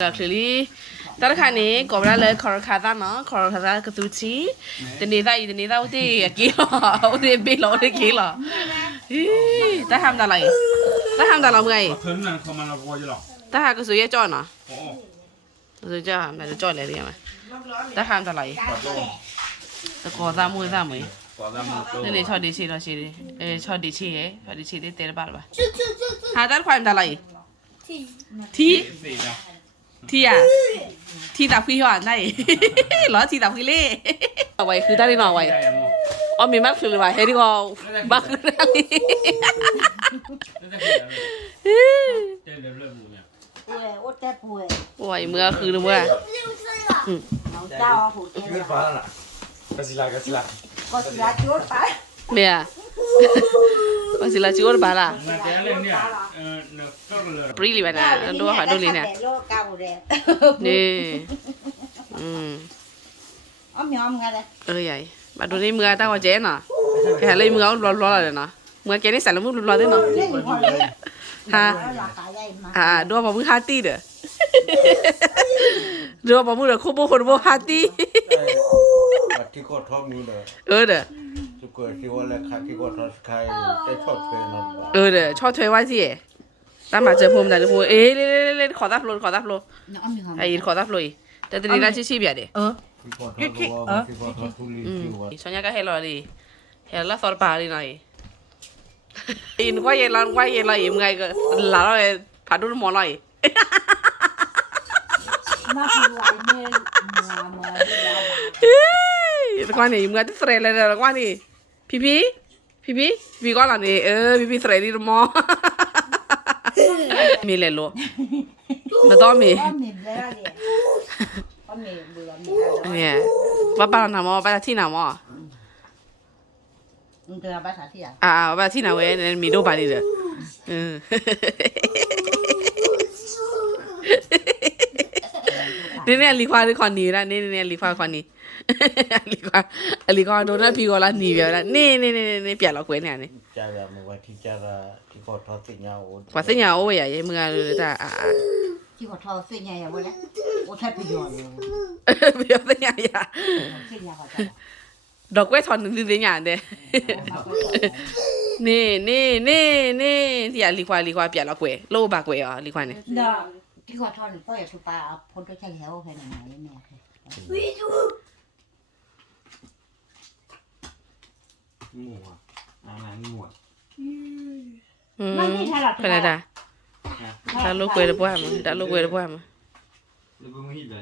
Clearly, that kind of go around like Coracadano, Coracada Catucci, the Nida with the kilo, the below the kilo. That ham the light. That ham the long way. ถึงนั่นเขามันระวัวอยู่หรอก That has to be a joint. โอ้ The jam, the joint lady. That ham the light. ปลาโต้ The call that way that way. ปลาดำโต้ Then they told the chili, told the chili, for the chili, they're about. How that quite the light? Tea? สี่นะ ที่อ่ะที่ตับพี่หวานได้ เหรอที่ตับพี่เล่เอาไว้คือได้หน่อยไว้ ใช่หมด อ๋อมีมากคือไว้ให้ดีกว่าบ้าคือได้ แล้วจะเกิดอะไรเจอเริ่มรู้เนี่ย ป่วยอดแต่ป่วย โอ้ยเมื่อคือเมื่อ น้องเจ้าหูเจ้า Good para. Kasila. ก็สิละจุดไป เมียว่าสิละชิวร์บาล่ะ มาเจอเรื่องเนี่ยเนอะก็เลย ปรีลีไปนะดูค่ะดูลีเนี่ย โลกเก่าเลย นี่อ้อมยอมกันเลย ใหญ่มาดูนี่เมื่อตั้งว่าเจ๊น่ะแค่เลยเมื่อร้อนๆเลยเนาะเมื่อแกนี่ใส่แล้วมึงร้อนๆด้วยเนาะ เล่นพอเลย ฮะ ราคาใหญ่มาก ดูว่ามึงฮาร์ตี้เด้อดูว่ามึงเด้อโคโบคนโบฮาร์ตี้ ที่ก็ทอดนี้เลย เด้อ ทุกคนที่ว่าแล้วค่ะที่ก็ทอดใครได้ทอดเพลนนั่นบ้าง เด้อชอบถอยว่าสิตามมาเจอผมแต่ละผมเล่นขอตับโลไอ้ขอตับโลแต่ตอนนี้เราชี้ๆเบียดดิ ที่ก็ทอดว่าที่ก็ทอดทุเรียนที่ว่า ส่วนใหญ่ก็ให้รอดิเห็นแล้วสอดปลาดิหน่อยอินกว่าเย็นร้อนกว่าเย็นเลยยังไงก็หลาเราเลยผ่าดูหมอหน่อย มาคือวันนี้มา กว่านี่มึงก็จะเสร็จเลยนะกว่านี่พี่ก็หล่ะนี่พี่เสร็จดิหมอมีเลยลูกไม่ต้องมี ก็มีเบื่อเลยก็มีเบื่อมีอะไร เนี่ยว่าป้าหนามอป้าที่หนามอ มึงเจอภาษาที่อ่ะ ป้าที่หนาเว้ยมีดูบาดีเลยนี่ลีควาคอนนี้นะนี่ลีควาคอนนี้ลีควาโดนพี่ก็ละนี่เบียร์ละนี่เปลี่ยนเราเว้ยเนี่ยนี่ จาราเมื่อวันที่จาราที่ก็ทอดสิ่งยาว กว่าเส้นยาวโอ้ยใหญ่เมื่อเลยจ้ะที่เขาทอดเส้นใหญ่ๆวันนี้โอ้แทบไปย้อนเลย เบียร์เส้นใหญ่อะ เส้นใหญ่กว่า ดอกกล้วยทอนหนึ่งเส้นใหญ่เด้นี่ที่ลีควาเปลี่ยนเราเว้ยโลบากเว้ยลีควาเนี่ย เนาะที่เขาทอดก็อย่าทุบปลาพ้นตัวใช้แล้วแค่ไหนเนี่ย หมูอาหารหมู เป็นไรด่าลูกเว้ยหรือเปล่ามึงด่าลูกเว้ยหรือเปล่ามึง แล้วก็ไม่หิบเลย